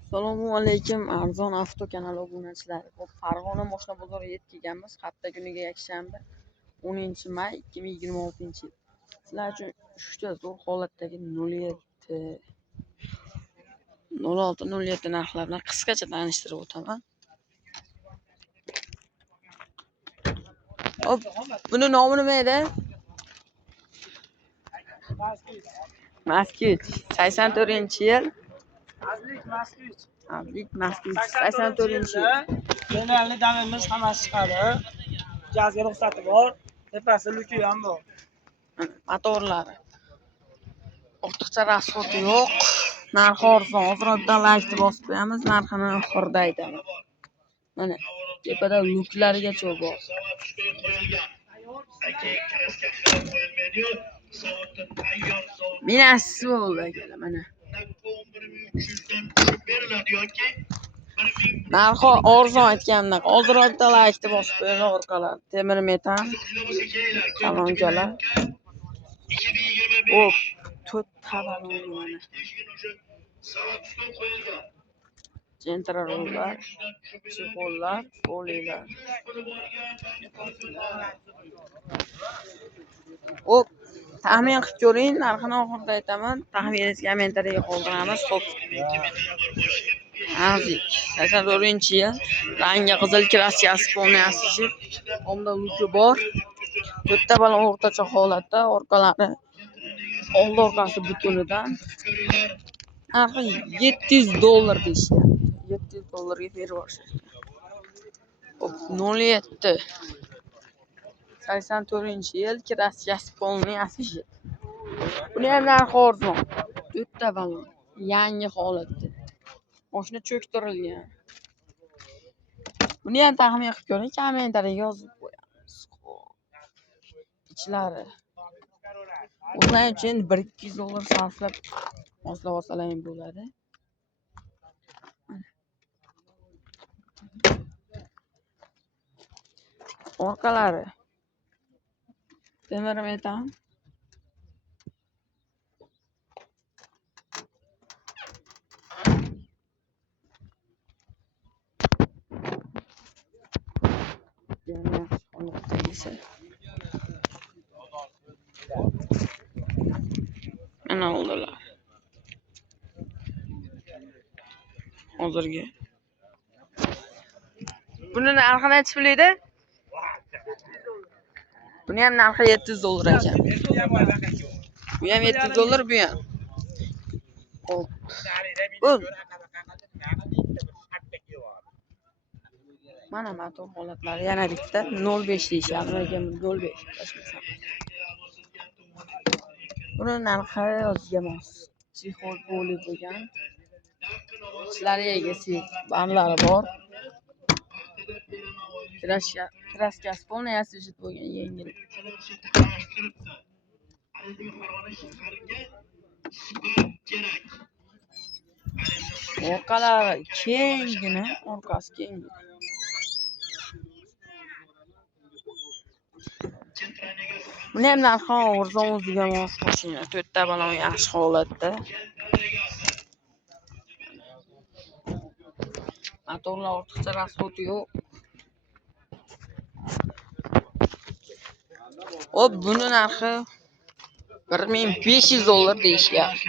Assalomu alaykum, arzon avto kanali obunachilari. Farg'ona moshina bozoriga yetib kelganmiz. Hafta kuniga yakshanba 10-may 2026-yil. Sizlar uchun 3 ta zo'r holatdagi 07 06 07 narxlar bilan qisqacha tanishtirib o'taman. Hop, buni nomi nima edi? Moskvich 84-yil. Azlik Moskvich 84-yil. Generalni damimiz hammasi chiqadi. Gazga ruxsati bor. Tepasi luki ham bor. Motorlari. Ortiqcha rasxoti yo'q. Narxi arzon. Hozirdan laykni bosib qo'yamiz, narxini oxirida aytaman. Mana tepada luklarigacha bor. Minasi bo'ldi akalar mana. Narxi arzon aytganimda hozirdan laykni bosib qo'ying orqalar. Temir metan. Kalonkalar. Hop, 4 tabalon mana. Jentrallar, chexollar, foliyalar. Hop, taxmin qilib ko'ring, narxini oxirida aytaman. Taxminingizni kommentariyaga qoldiramiz. Xo'p. Azik 84-yil. Rangi qizil, kraskasi polniy asijib. Onda luki bor. 4 ta balon o'rtacha holatda, orqalari oldi orqasi butunidan. Narxi $700 deyishyapti. $700 berib yuborishadi. Hop, 07 84-yil, kraskasi polniy asijib. Buni ham narxi arzon. 4 ta balon, yangi holatda. Mashina cho'ktirilgan. Buni ham taxmin qilib ko'ring, kommentariyaga yozib qo'yamiz. Ichlari. Ular uchun $100-200 sarflab moslab olsalaring bo'ladi. Orqalari. Temir metan. Yana holatdagisi. Mana oldilar. Hozirgi. Buni narxini aytib bilaydi? Buni ham narxi $700 ekan. Bu ham $700, bu ham. Hop. Mana motor holatlari yana bitta 05 deyishadi, lekin 05 tashlasam. Buni narxi o'ziga mos. Chexol poli bo'lgan. Ichlariga egasi, bamlari bor. Kraskasi polniy asijib bo'lgan, yengil. Orqalari kengina, orqasi kengina. Buni ham narxi arzon, o'ziga mos mashina. 4 ta balon yaxshi holatda. Motorlar ortiqcha rasxoti yo'q. Hop, buni narxi $1500 deyishyapti.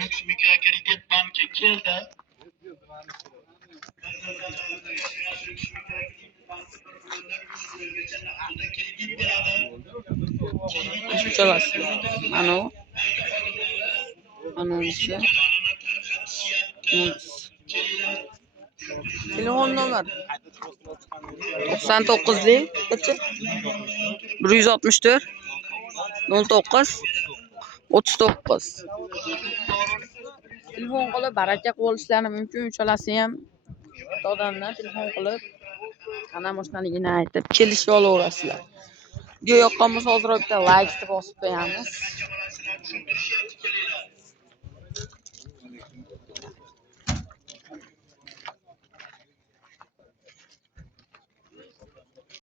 Uchalasi. Mana u. Anonsi. Telefon nomeri 99lik 164 09 39. Telefon qilib baraka qilib olishlari mumkin. Uchalasi ham odamlar telefon qilib qana mashinaligini aytib kelishib olaverasizlar. Video yoqqan bo'lsa hozir bitta like bosib qo'yamiz.